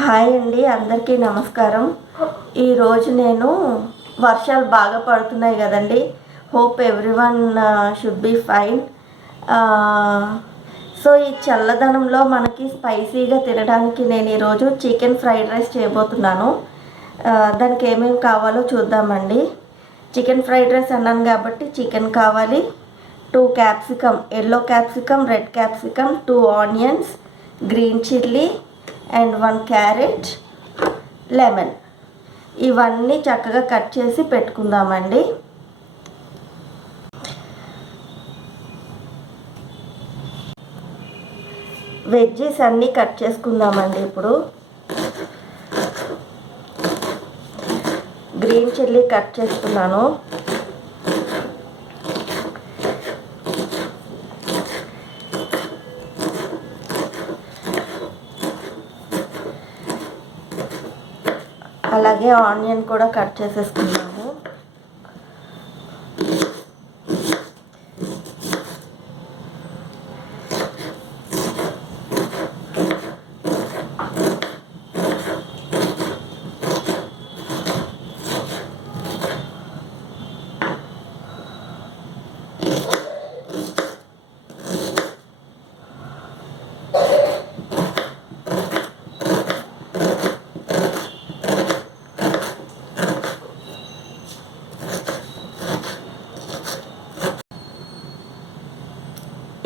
Hi అండి, అందరికీ నమస్కారం. ఈరోజు నేను వర్షాలు బాగా పడుతున్నాయి కదండి. Hope everyone should be fine. So ఈ చల్లదనంలో మనకి స్పైసీగా తినడానికి నేను ఈరోజు చికెన్ ఫ్రైడ్ రైస్ చేయబోతున్నాను. దానికి ఏమేమి కావాలో చూద్దామండి. చికెన్ ఫ్రైడ్ రైస్ అన్నాను కాబట్టి చికెన్ కావాలి, 2 capsicum, yellow capsicum, red capsicum, 2 onions, green chilli and 1 carrot, lemon. ఇవన్నీ చక్కగా కట్ చేసి పెట్టుకుందామండి. వెజ్జీస్ అన్నీ కట్ చేసుకుందామండి. ఇప్పుడు గ్రీన్ చిల్లీ కట్ చేసుకున్నాను. అలాగే ఆనియన్ కూడా కట్ చేసేసుకున్నాము.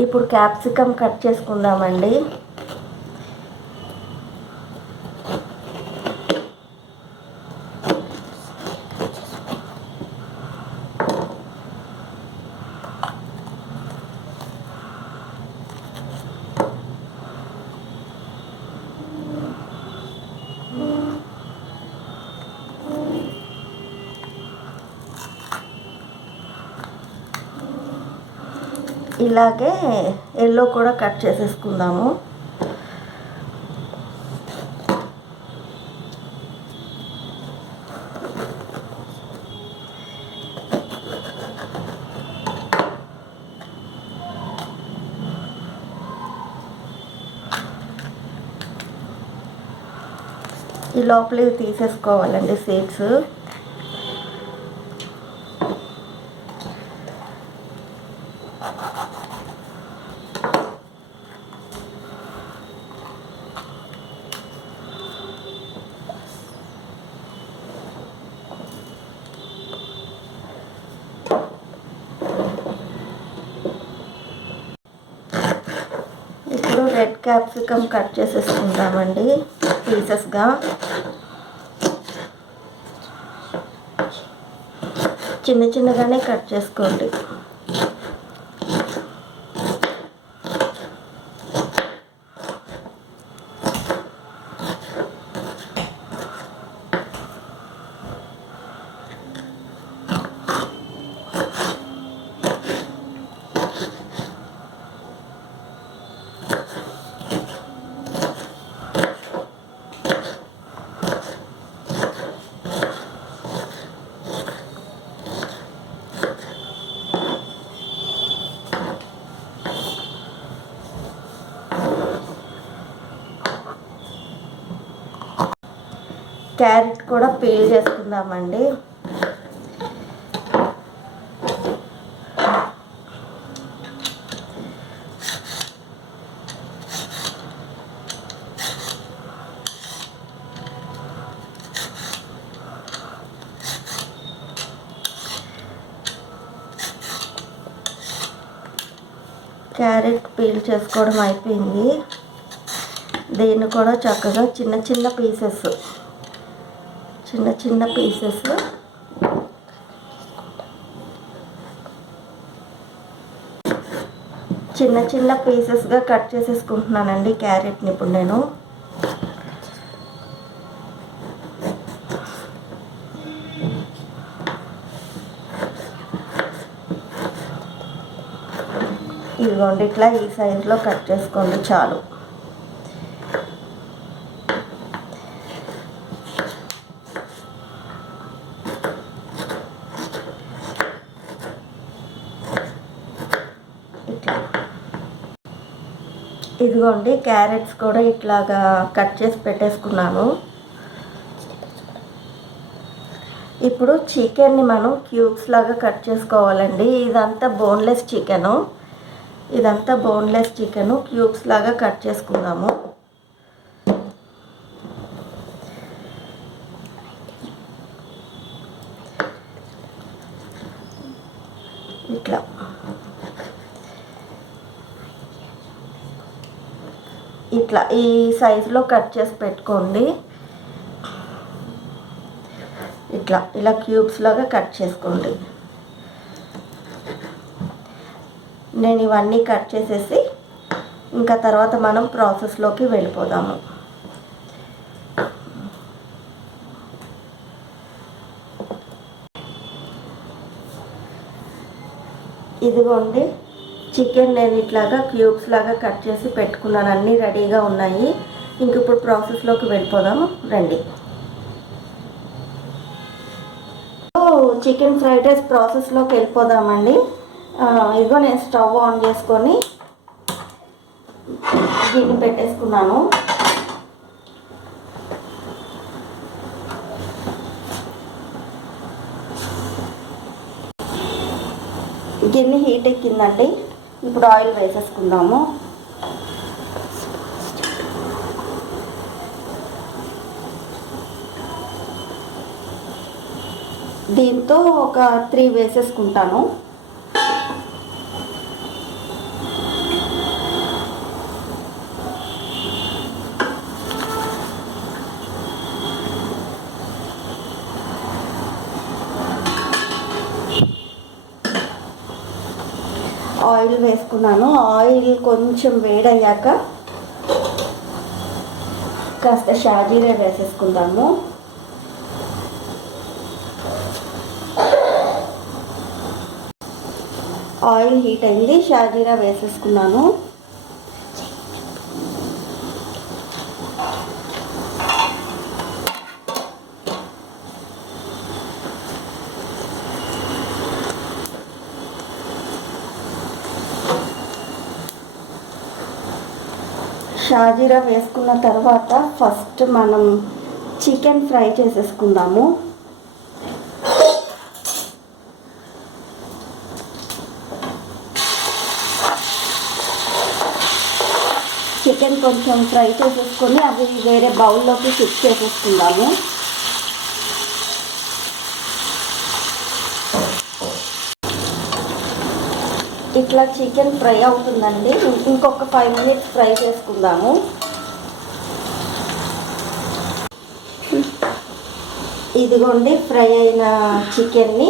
ఇప్పుడు క్యాప్సికమ్ కట్ చేసుకుందామండి. ఇలాగే ఎల్లో కూడా కట్ చేసేసుకుందాము. ఈ లోపల తీసేసుకోవాలండి సీడ్స్. ఇప్పుడు రెడ్ క్యాప్సికమ్ కట్ చేసేసుకుందామండి పీసెస్గా. చిన్న చిన్నగానే కట్ చేసుకోండి. క్యారెట్ కూడా పీల్ చేసుకుందామండి. క్యారెట్ పీల్ చేసుకోవడం అయిపోయింది. దీన్ని కూడా చక్కగా చిన్న చిన్న పీసెస్ చిన్న పీసెస్గా కట్ చేసేసుకుంటున్నానండి క్యారెట్ని. ఇప్పుడు నేను ఇదిగోండి ఇట్లా ఈ సైజులో కట్ చేసుకోండి చాలు. ఇదిగోండి క్యారెట్స్ కూడా ఇట్లాగా కట్ చేసి పెట్టేసుకున్నాను. ఇప్పుడు చికెన్ని మనం క్యూబ్స్ లాగా కట్ చేసుకోవాలండి. ఇదంతా బోన్లెస్ చికెను క్యూబ్స్ లాగా కట్ చేసుకుందాము. ఇట్లా ఈ సైజులో కట్ చేసి పెట్టుకోండి. ఇలా క్యూబ్స్ లాగా కట్ చేసుకోండి. నేను ఇవన్నీ కట్ చేసేసి ఇంకా తర్వాత మనం ప్రాసెస్లోకి వెళ్ళిపోదాము. ఇదిగోండి చికెన్ నేను ఇట్లాగా క్యూబ్స్ లాగా కట్ చేసి పెట్టుకున్నాను. అన్నీ రెడీగా ఉన్నాయి. ఇంక ఇప్పుడు ప్రాసెస్లోకి వెళ్ళిపోదాము రండి. చికెన్ ఫ్రైడ్ రైస్ ప్రాసెస్లోకి వెళ్ళిపోదామండి. ఇదిగో నేను స్టవ్ ఆన్ చేసుకొని గిన్నె పెట్టేసుకున్నాను. గిన్నె హీట్ ఎక్కిందండి. ఇప్పుడు ఆయిల్ వేసేసుకుందాము. దీంతో ఒక 3 వేసేసుకుంటాను. ఆయిల్ వేసుకున్నాను. ఆయిల్ కొంచెం వేడయ్యాక కాస్త షాజీరా వేసేసుకుందాము. ఆయిల్ హీట్ అయింది. షాజీరా వేసేసుకున్నాను. షాజీరా వేసుకున్న తర్వాత ఫస్ట్ మనం చికెన్ ఫ్రై చేసేసుకుందాము. చికెన్ కొంచెం ఫ్రై చేసేసుకొని అవి వేరే బౌల్లోకి షిఫ్ట్ చేసేసుకుందాము. ఇట్లా చికెన్ ఫ్రై అవుతుందండి. ఇంకొక 5 మినిట్స్ ఫ్రై చేసుకుందాము. ఇదిగోండి ఫ్రై అయిన చికెన్ని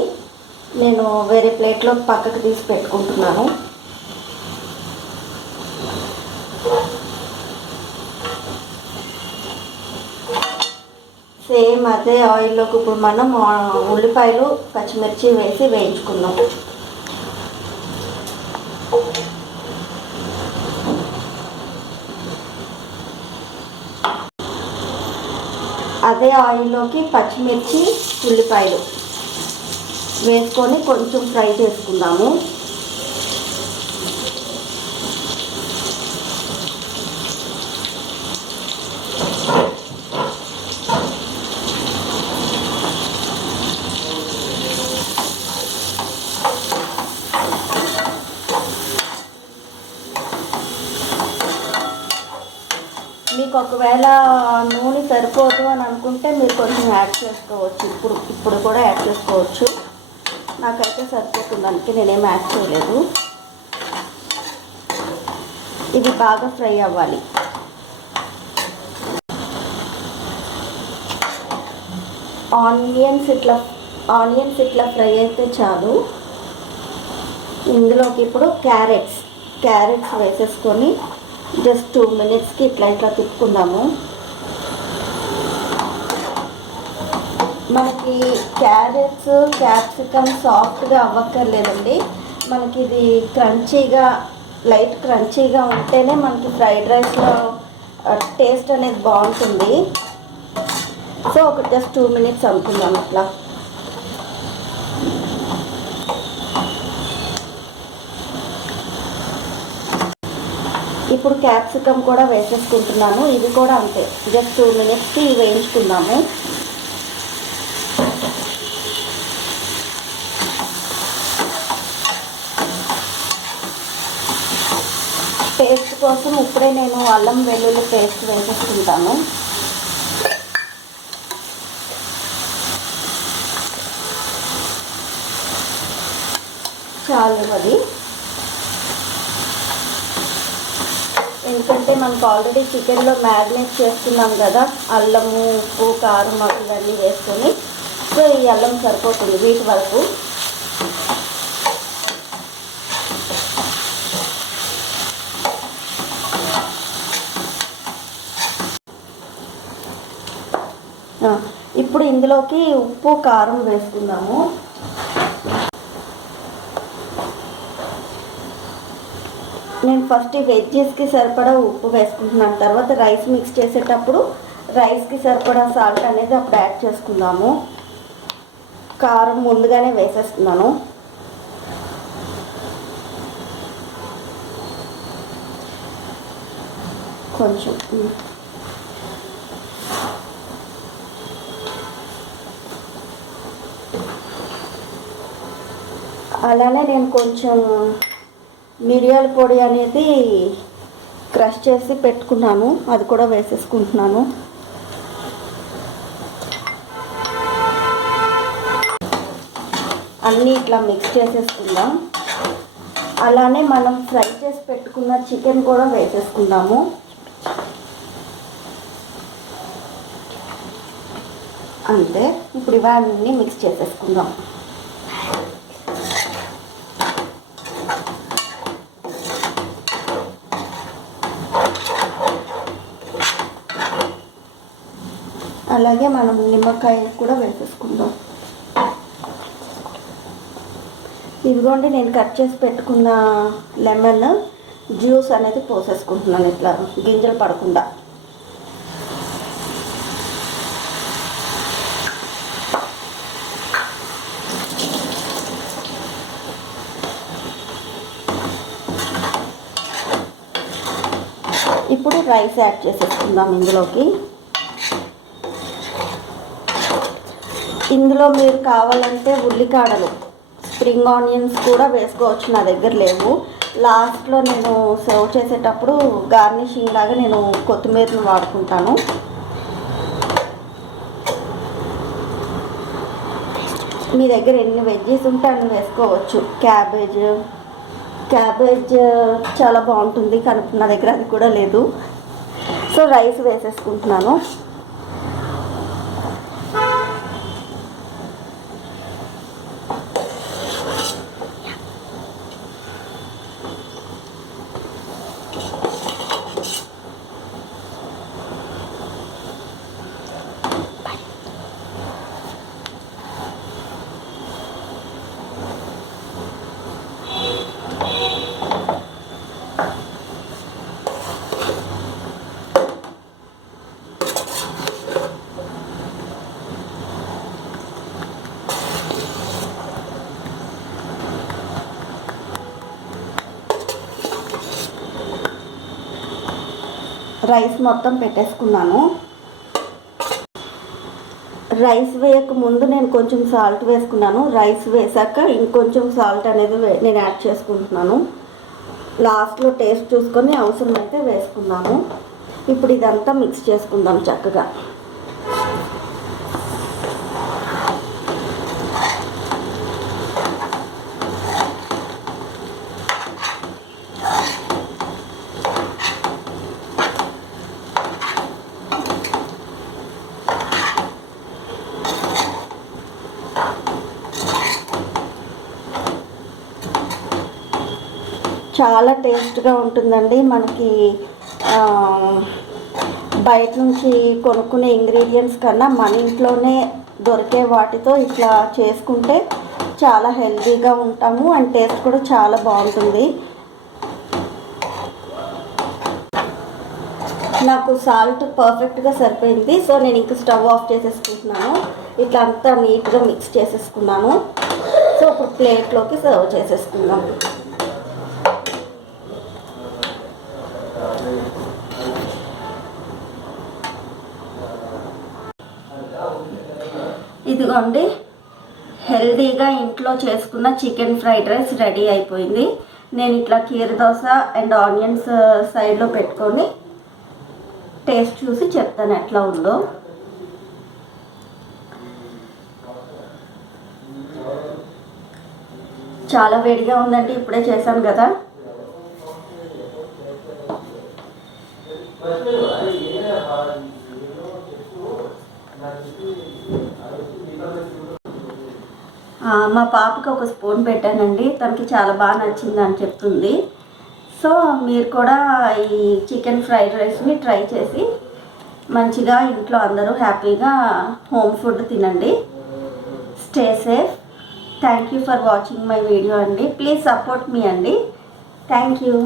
నేను వేరే ప్లేట్లో పక్కకు తీసి పెట్టుకుంటున్నాను. సేమ్ అదే ఆయిల్లోకి ఇప్పుడు మనం ఉల్లిపాయలు పచ్చిమిర్చి వేసి వేయించుకుందాం. అదే ఆయిల్లోకి పచ్చిమిర్చి ఉల్లిపాయలు వేసుకొని కొంచెం ఫ్రై చేసుకుందాము. మీకు ఒకవేళ నూనె సరిపోదు అని అనుకుంటే మీరు కొంచెం యాడ్ చేసుకోవచ్చు. ఇప్పుడు కూడా యాడ్ చేసుకోవచ్చు. నాకైతే సరిపోతుంది, అందుకే నేనేం యాడ్ చేయలేదు. ఇది బాగా ఫ్రై అవ్వాలి. ఆనియన్స్ ఇట్లా ఫ్రై అయితే చాలు. ఇందులోకి ఇప్పుడు క్యారెట్స్ వేసేసుకొని జస్ట్ 2 మినిట్స్కి ఇట్లా తిప్పుకుందాము. మనకి క్యారెట్స్ క్యాప్సికమ్ సాఫ్ట్గా అవ్వక్కర్లేదండి. మనకి ఇది లైట్ క్రంచీగా ఉంటేనే మనకి ఫ్రైడ్ రైస్లో టేస్ట్ అనేది బాగుంటుంది. సో ఒక జస్ట్ 2 మినిట్స్ అనుకుందాం అట్లా. ఇప్పుడు క్యాప్సికమ్ కూడా వేసేసుకుంటున్నాను. ఇది కూడా అంతే, జస్ట్ 2 మినిట్స్కి వేయించుకుందాము. పేస్ట్ కోసం ఇప్పుడే నేను అల్లం వెల్లుల్లి పేస్ట్ వేసేసుకుంటాను. చాలు అది, ఎందుకంటే మనకు ఆల్రెడీ చికెన్లో మ్యారినేట్ చేసుకున్నాం కదా, అల్లము, ఉప్పు, కారం ఇవన్నీ వేసుకొని. సో ఈ అల్లం సరిపోతుంది వీటి వరకు. ఇప్పుడు ఇందులోకి ఉప్పు, కారం వేసుకుందాము. నేను ఫస్ట్ ఈ వెజ్జెస్కి సరిపడా ఉప్పు వేసుకుంటున్నాను. తర్వాత రైస్ మిక్స్ చేసేటప్పుడు రైస్కి సరిపడా సాల్ట్ అనేది అప్పుడు యాడ్ చేసుకుందాము. కారం ముందుగానే వేసేస్తున్నాను. కొంచెం అలానే నేను కొంచెం మిరియాల పొడి అనేది క్రష్ చేసి పెట్టుకున్నాను, అది కూడా వేసేసుకుంటున్నాను. అన్నీ ఇట్లా మిక్స్ చేసేసుకుందాం. అలానే మనం ఫ్రై చేసి పెట్టుకున్న చికెన్ కూడా వేసేసుకుందాము. అంతే, ఇప్పుడు ఇవన్నీ మిక్స్ చేసేసుకుందాం. అలాగే మనం నిమ్మకాయ కూడా వేసేసుకుందాం. ఇదిగోండి, నేను కట్ చేసి పెట్టుకున్న లెమన్ జ్యూస్ అనేది పోసేసుకుంటున్నాను, ఇట్లా గింజలు పడకుండా. ఇప్పుడు రైస్ యాడ్ చేసేసుకుందాం ఇందులోకి. ఇందులో మీరు కావాలంటే ఉల్లికాడలు, స్ప్రింగ్ ఆనియన్స్ కూడా వేసుకోవచ్చు, నా దగ్గర లేవు. లాస్ట్లో నేను సర్వ్ చేసేటప్పుడు గార్నిషింగ్ లాగా నేను కొత్తిమీరను వాడుకుంటాను. మీ దగ్గర ఎన్ని వెజ్జెస్ ఉంటే అన్ని వేసుకోవచ్చు. క్యాబేజ్ చాలా బాగుంటుంది, కానీ నా దగ్గర అది కూడా లేదు. సో రైస్ వేసేసుకుంటున్నాను. రైస్ మొత్తం పెట్టేసుకున్నాను. రైస్ వేయక ముందు నేను కొంచెం సాల్ట్ వేసుకున్నాను. రైస్ వేసాక ఇంకొంచెం సాల్ట్ అనేది నేను యాడ్ చేసుకుంటున్నాను. లాస్ట్లో టేస్ట్ చూసుకొని అవసరమైతే వేసుకుందాము. ఇప్పుడు ఇదంతా మిక్స్ చేసుకుందాం చక్కగా. చాలా టేస్ట్గా ఉంటుందండి. మనకి బయట నుంచి కొనుక్కునే ఇంగ్రీడియంట్స్ కన్నా మన ఇంట్లోనే దొరికే వాటితో ఇట్లా చేసుకుంటే చాలా హెల్తీగా ఉంటాము, అండ్ టేస్ట్ కూడా చాలా బాగుంటుంది. నాకు సాల్ట్ పర్ఫెక్ట్గా సరిపోయింది. సో నేను ఇంక స్టవ్ ఆఫ్ చేసేసుకుంటున్నాను. ఇట్లా అంతా నీట్గా మిక్స్ చేసేసుకున్నాను. సో ఇప్పుడు ప్లేట్లోకి సర్వ్ చేసేసుకుందాం. ఇదిగోండి, హెల్దీగా ఇంట్లో చేసుకున్న చికెన్ ఫ్రైడ్ రైస్ రెడీ అయిపోయింది. నేను ఇట్లా కీర దోస అండ్ ఆనియన్స్ సైడ్లో పెట్టుకొని టేస్ట్ చూసి చెప్తాను ఎట్లా ఉందో. చాలా వేడిగా ఉందండి, ఇప్పుడే చేశాను కదా. మా పాపకి ఒక స్పూన్ పెట్టానండి, తనకి చాలా బాగా నచ్చింది అని చెప్తుంది. సో మీరు కూడా ఈ చికెన్ ఫ్రైడ్ రైస్ని ట్రై చేసి మంచిగా ఇంట్లో అందరూ హ్యాపీగా హోమ్ ఫుడ్ తినండి. Stay safe. Thank you for watching my video అండి. ప్లీజ్ సపోర్ట్ మీ అండి. Thank you.